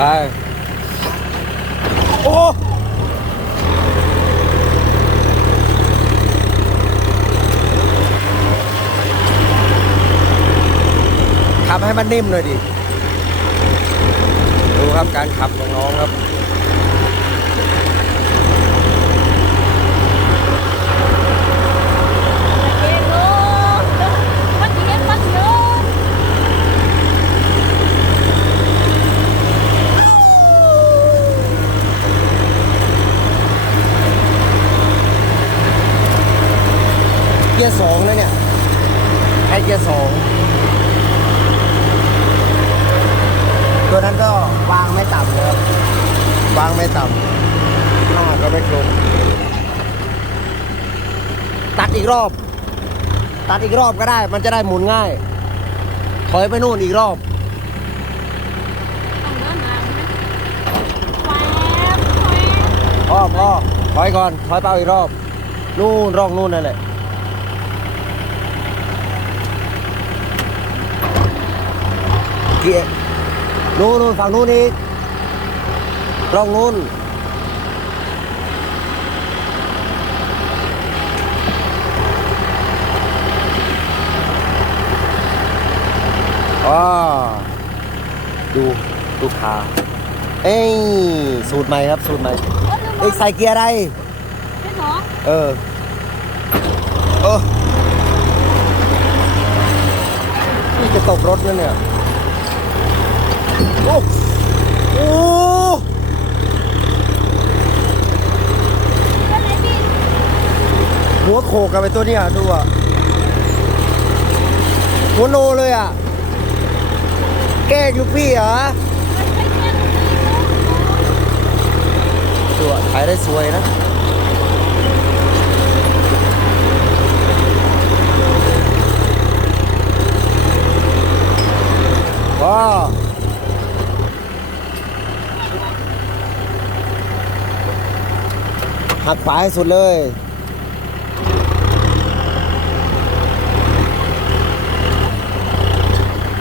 ไป โอ้ขับให้มันนิ่มหน่อยดิ ดูครับการขับของน้องครับ เองโลมันเย็นมันเยอะ เกีย ร์สองแล้วเนี่ยให้เกียร์สองตัวนั้นก็วางไม่ต่ำเลยครับวางไม่ต่ำหน้าก็ไม่คมตัดอีกรอบ ตัดอีกรอบก็ได้ มันจะได้หมุนง่าย ถอยไปนู่นอีกรอบต้องเดินนานนะแหวบแหวบพ่อพ่อถอยก่อนถอยเปล่าอีกรอบนู่นร่องนู่นนั่นแหละ เกียร์นู่นนู่นฝั่งนู่นอีกร่องนู่นอ๋อดูดูขาเอ้ยสูตรใหม่ครับสูตรใหม่โอ้ยลืมบเอ้อยกใส่เกียร์อะไรเจ๊หนอเออเออนี่จะตกรถแล้วเนี่ย โอ้โอ้หัวโขกกันไปตัวเนี้ยดูอะหัวโนเลยอะ แกล้งลูกพี่เหรอมันไม่เที่ยถ่ายได้สวยนะ ว้าว หักฝาให้สุดเลย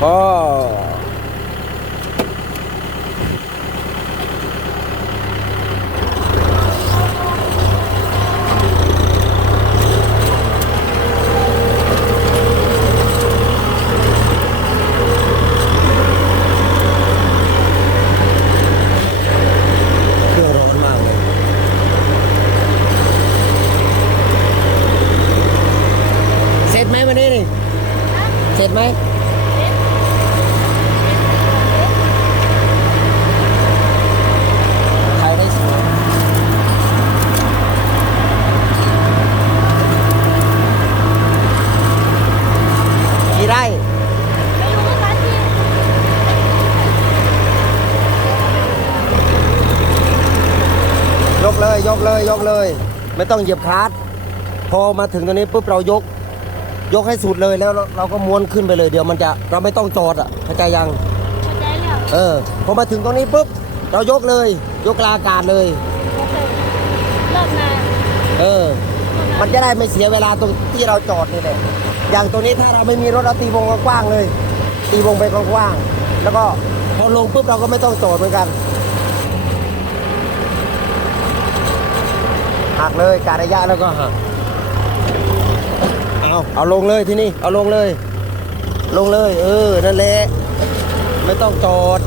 โอ้เครื่องร้อนมากเลย เสร็จ ไหมวันนี้นี่เสร็จไหมถ่ายได้สวยกี่ไร่ไม่รู้ว่าการที่ยกเลยยกเลยยกเลย ไม่ต้องเหยียบคลัตช์พอมาถึงตรงนี้ปุ๊บเรายก ยกให้สุดเลยแล้วเราเราก็ม้วนขึ้นไปเลยเดี๋ยวมันจะเราไม่ต้องจอดอะเข้าใจยังเข้าใจแล้วเออพอมาถึงตรงนี้ปุ๊บเรายกเลย ยกกลางอากาศเลยโอเคเริ่มนานเออเริ่มมันนานจะได้ไม่เสียเวลาตรงที่เราจอดนี่แหละอย่างตรงนี้ถ้าเราไม่มีรถเราตีวงกว้างๆเลย ตีวงไปกว้างๆแล้วก็พอลงปุ๊บเราก็ไม่ต้องจอดเหมือนกันหักเลยการระยะแล้วก็หัก เอาเอาลงเลยที่นี่เอาลงเลย ลงเลย เออนั่นแหละไม่ต้องจอด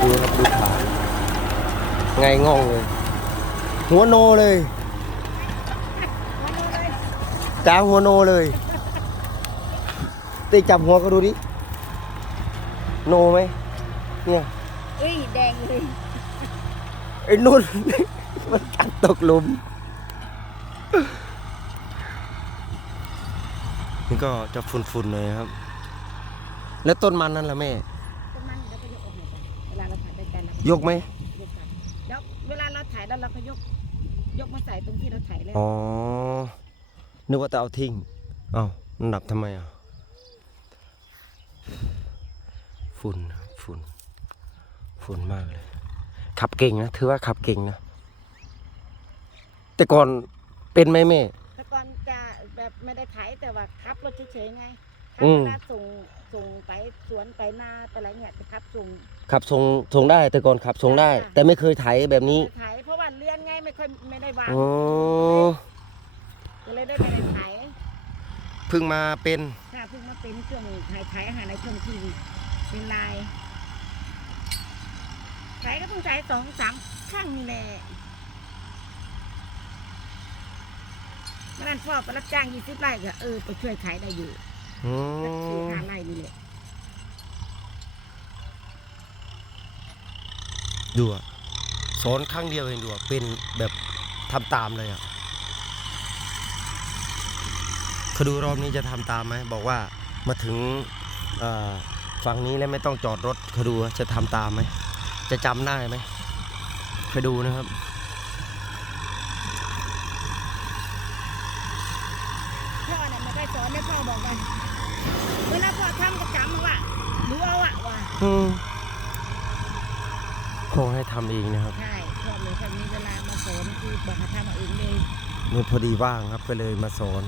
ดูครับดูขาไงง่องเลย หัวโนเลยจ้าหัวโนเลยตีจับหัวก็ดูดิ โนไหม เนี่ยเอ้ยแดงเลยไอ้นุ่น มันกัดตกหลุม นี่ก็จะฝุ่นๆเลยครับ แล้วต้นมันนั่นล่ะแม่ต้นมันแล้วก็ยกออกมาเวลาเราถ่ายด้วยกันเรายกไหมยกกันแล้วเวลาเราถ่ายแล้วเราก็ยก ยกมาใส่ตรงที่เราถ่ายเลยอ๋อ นึกว่าจะเอาทิ้ง เอ้ามันดับทำไมอะ ฝุ่นฝุ่นฝุ่น มากเลย ขับเก่งนะถือว่าขับเก่งนะ แต่ก่อนไปเป็นไหมแม่ แต่ก่อนจะแบบไม่ได้ไถแต่ว่าขับรถเฉยๆไงอืขับมเวลาส่งส่งไปสวนไปนาไปอะไรเงี้ยจะขับส่ง ขับส่งส่งได้ แต่ก่อนขับส่งได้ ค่ะ แต่ไม่เคยไถแบบนี้ไถเพราะว่าเลื่อนไงไม่ค่อยไม่ได้วางอ๋อก็เลยได้ไม่ได้ไถเพิ่งมาเป็น ค่ะเพิ่งมาเป็นเครื่องไถไถอาหารในเครื่องที่เป็นลาย ไถก็เพิ่งไถสองสามครั้งนี่แหละเมื่อนั้นพ่อไปรับจ้างยี่สิบไร่ก็เออไปช่วยไถได้อยู่อืสักสี่มห้าไร่นี่แหละดูอะสอนครั้งเดียวเองดูอะเป็นแบบทำตามเลยอะเขาดูรอบนี้จะทำตามไหมบอกว่ามาถึงเอ่อฝั่งนี้แล้วไม่ต้องจอดรถเขาดูว่าจะทำตามไหม จะจำได้ไหมเคยดูนะครับ พ่อเนี่ยไม่ได้สอนเนี่ยพ่อบอกว่าเวลาพ่อทำก็จำมาว่ารู้เอาอะว่าอืมขอให้ทำเองนะครับ ใช่พ่อเลยค่อยมีเวลามาสอนคือบอกให้ทำเอาเองเลยนี่พอดีว่างครับก็เลยมาสอน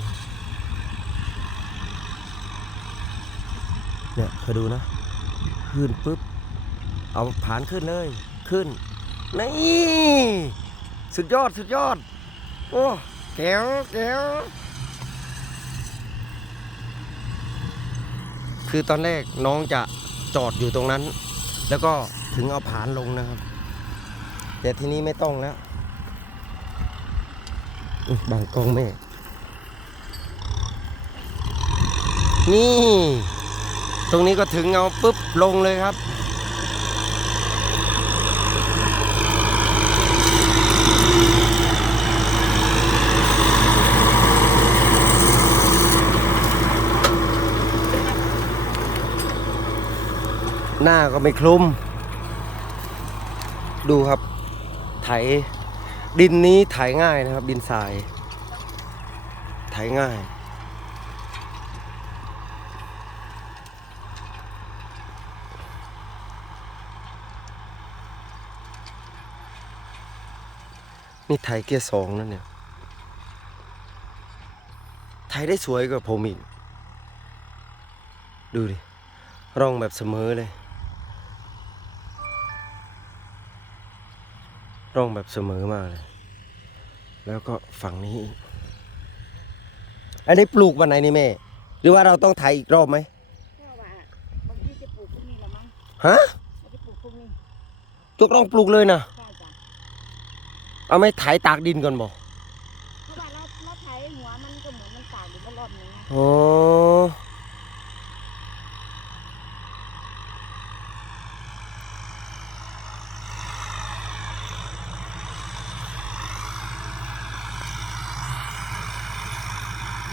เนี่ยเคยดูนะขึ้นปุ๊บ เอาผานขึ้นเลย ขึ้น นี่สุดยอดสุดยอด โอ้แก้วแก้วคือตอนแรกน้องจะจอดอยู่ตรงนั้น แล้วก็ถึงเอาผานลงนะครับ แต่ทีนี้ไม่ต้องแล้วบางกองแม่ นี่ ตรงนี้ก็ถึงเอาปุ๊บลงเลยครับ หน้าก็ไม่คลุม ดูครับ ไถ ดินนี้ไถง่ายนะครับ ดินทราย ไถง่ายนี่ไถเกียร์สองนั่นเนี่ยไถได้สวยกว่าผมอีก ดูดิ ร่องแบบเสมอเลย ร่องแบบเสมอมากเลย แล้วก็ฝั่งนี้อีกอันนี้ปลูกวันไหนนี่แม่ หรือว่าเราต้องไถอีกรอบไหมพ่อว่าบางทีจะปลูกพวกนี้ละมั้งฮะไม่ได้ปลูกพวกนี้จกลองปลูกเลยนะใช่จ้ะเอาไม่ไถตากดินก่อนบอกเพราะว่าเราเราไถหัวมันก็เหมือนมันตากอยู่ตลอดอย่างเงี้ยอ๋อ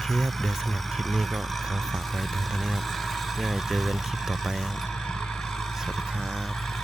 ครับเดี๋ยวสำหรับคลิปนี้ก็ขอฝากไว้ตรงนี้ครับยังไงเจอกันคลิปต่อไปครับ สวัสดีครับ